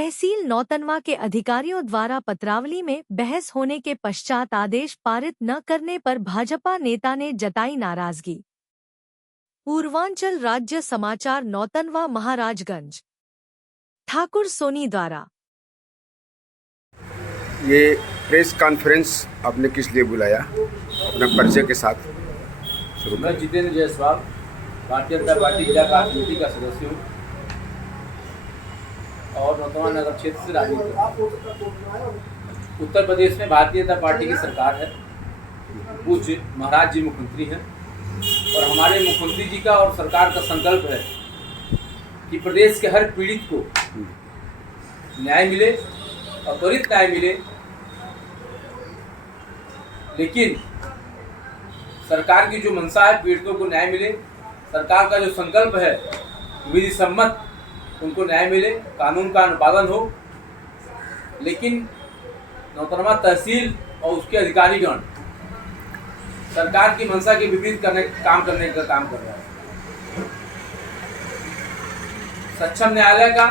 तहसील नौतनवा के अधिकारियों द्वारा पत्रावली में बहस होने के पश्चात आदेश पारित न करने पर भाजपा नेता ने जताई नाराजगी। पूर्वांचल राज्य समाचार नौतनवा महाराजगंज। ठाकुर सोनी द्वारा। ये प्रेस कॉन्फ्रेंस आपने किस लिए बुलाया? अपना परिचय के साथ शुरू। मैं जितेंद्र जायसवाल, भारतीय जनता पार्टी जिला कमेटी का सदस्य हूँ और नौतनवा नगर क्षेत्र से राजनीति करता हूँ। उत्तर प्रदेश में भारतीय जनता पार्टी की सरकार है, पूज्य महाराज जी मुख्यमंत्री हैं और हमारे मुख्यमंत्री जी का और सरकार का संकल्प है कि प्रदेश के हर पीड़ित को न्याय मिले और त्वरित न्याय मिले। लेकिन सरकार की जो मंशा है पीड़ितों को न्याय मिले, सरकार का जो संकल्प है विधि सम्मत उनको न्याय मिले, कानून का अनुपालन हो। लेकिन नौतनवा तहसील और उसके अधिकारीगण सरकार की मंशा के विपरीत काम करने का काम कर रहा है। सक्षम न्यायालय का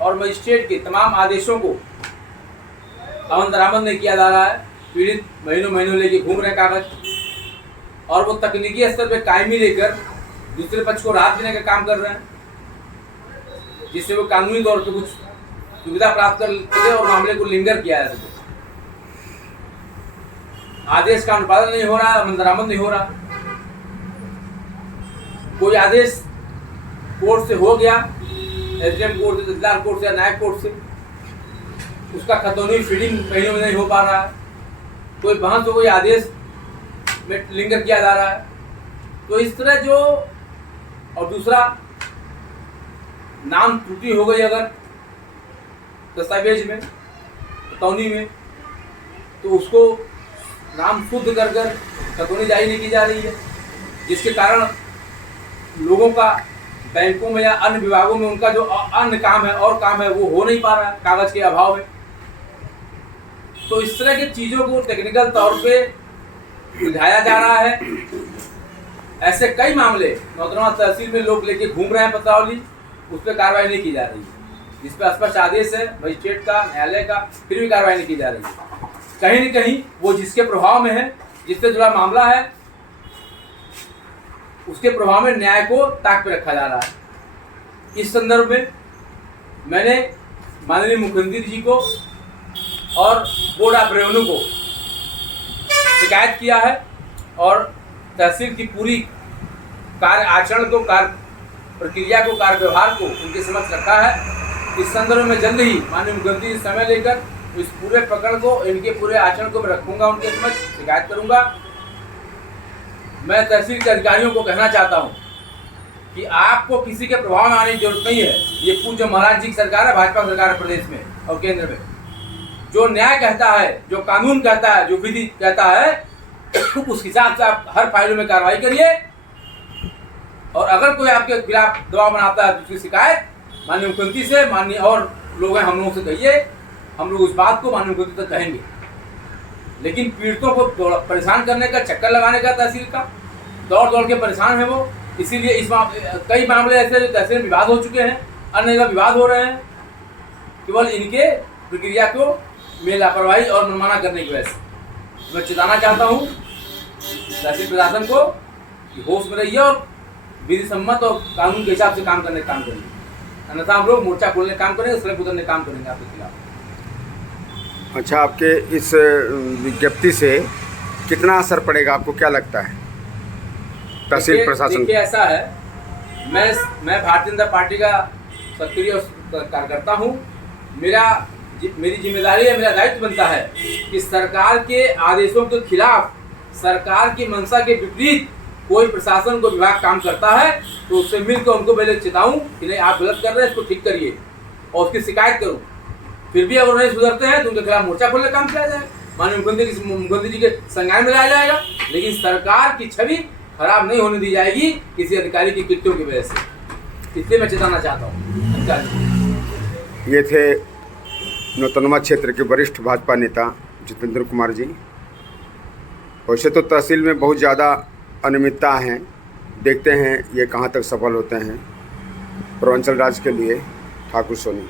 और मजिस्ट्रेट के तमाम आदेशों को अमल दरामद नहीं किया जा रहा है। पीड़ित महीनों महीनों लेके घूम रहे कागज और वो तकनीकी स्तर पे कायमी लेकर दूसरे पक्ष को राहत देने का काम कर रहे हैं, जिससे वो कानूनी तौर पर कुछ सुविधा प्राप्त कर सके और मामले को लिंगर किया जा सके। आदेश का अनुपालन नहीं हो रहा, अमल दरामद नहीं हो रहा। कोई आदेश कोर्ट से हो गया, एसडीएम कोर्ट से, तहसीलदार कोर्ट से या न्यायिक कोर्ट से, उसका खतौनी फीडिंग महीनों में नहीं हो पा रहा है। कोई बहस हो, कोई आदेश में लिंगर किया जा रहा है। तो इस तरह जो, और दूसरा नाम त्रुटि हो गई अगर दस्तावेज में, खतौनी में, तो उसको नाम शुद्ध कर कर खतौनी जारी नहीं की जा रही है, जिसके कारण लोगों का बैंकों में या अन्य विभागों में उनका जो अन्य काम है और काम है वो हो नहीं पा रहा है कागज के अभाव में। तो इस तरह की चीज़ों को टेक्निकल तौर पे सुलझाया जा रहा है। ऐसे कई मामले नौतनवा तहसील में लोग लेके घूम रहे हैं पत्रावली, उस पर कार्रवाई नहीं की जा रही है, जिस पर स्पष्ट आदेश है मजिस्ट्रेट का, न्यायालय का, फिर भी कार्रवाई नहीं की जा रही है। कहीं न कहीं वो जिसके प्रभाव में है, जिससे जुड़ा मामला है, उसके प्रभाव में न्याय को ताक पे रखा जा रहा है। इस संदर्भ में मैंने माननीय मुख्यमंत्री जी को और बोर्ड ऑफ रेवेन्यू को शिकायत किया है और तहसील की पूरी कार्य आचरण को, कार्य प्रक्रिया को, कार्य व्यवहार को उनके समक्ष रखा है। इस संदर्भ में जल्द ही माननीय मुख्यमंत्री समय लेकर इस पूरे प्रकरण को, इनके पूरे आचरण को मैं रखूंगा, उनके समक्ष शिकायत करूंगा। मैं तहसील के अधिकारियों को कहना चाहता हूं कि आपको किसी के प्रभाव में आने की जरूरत नहीं है। ये पूज्य महाराज जी की सरकार है, भाजपा सरकार है प्रदेश में और केंद्र में। जो न्याय कहता है, जो कानून कहता है, जो विधि कहता है, उस हिसाब से आप हर फाइलों में कार्रवाई करिए। और अगर कोई आपके खिलाफ दबाव बनाता है तो उसकी शिकायत माननीय मुख्यमंत्री से, माननीय और लोग हैं हम लोगों से कहिए। हम लोग उस बात को माननीय मुख्यमंत्री तक कहेंगे। लेकिन पीड़ितों को परेशान करने का, चक्कर लगाने का तहसील का, दौड़ के परेशान है वो। इसीलिए इस कई मामले ऐसे जो तहसील में विवाद हो चुके हैं, अन्य जगह विवाद हो रहे हैं, केवल इनके प्रक्रिया को में लापरवाही और मनमाना करने की वजह से। मैं चेताना चाहता हूँ तहसील प्रशासन को कि होश में रहिए और विधि सम्मत और कानून के हिसाब से काम करने का काम करिए, अन्यथा हम लोग मोर्चा खोलने का काम करेंगे, सड़क उतरने का काम करेंगे आपके खिलाफ। अच्छा, आपके इस विज्ञप्ति से कितना असर पड़ेगा, आपको क्या लगता है तहसील प्रशासन? देखिए ऐसा है, मैं भारतीय जनता पार्टी का सक्रिय कार्यकर्ता हूँ। मेरी जिम्मेदारी है, मेरा दायित्व बनता है कि सरकार के आदेशों के खिलाफ, सरकार की मंशा के विपरीत कोई प्रशासन को विभाग काम करता है तो उससे मिलकर उनको पहले चेताऊं कि नहीं आप गलत कर रहे हैं, इसको ठीक करिए और उसकी शिकायत करूं। फिर भी अगर नहीं सुधरते हैं तो उनके खिलाफ मोर्चा खोलने का काम किया जाए, माननीय मुख्यमंत्री जी के संज्ञान में लाया जाएगा। लेकिन सरकार की छवि खराब नहीं होने दी जाएगी किसी अधिकारी की कृत्यों की वजह से, इसलिए मैं चेताना चाहता हूँ। ये थे नौतनवा क्षेत्र के वरिष्ठ भाजपा नेता जितेंद्र कुमार जी। वैसे तो तहसील में बहुत ज़्यादा अनियमितता हैं, देखते हैं ये कहाँ तक सफल होते हैं। पूर्वांचल राज्य के लिए ठाकुर सोनी।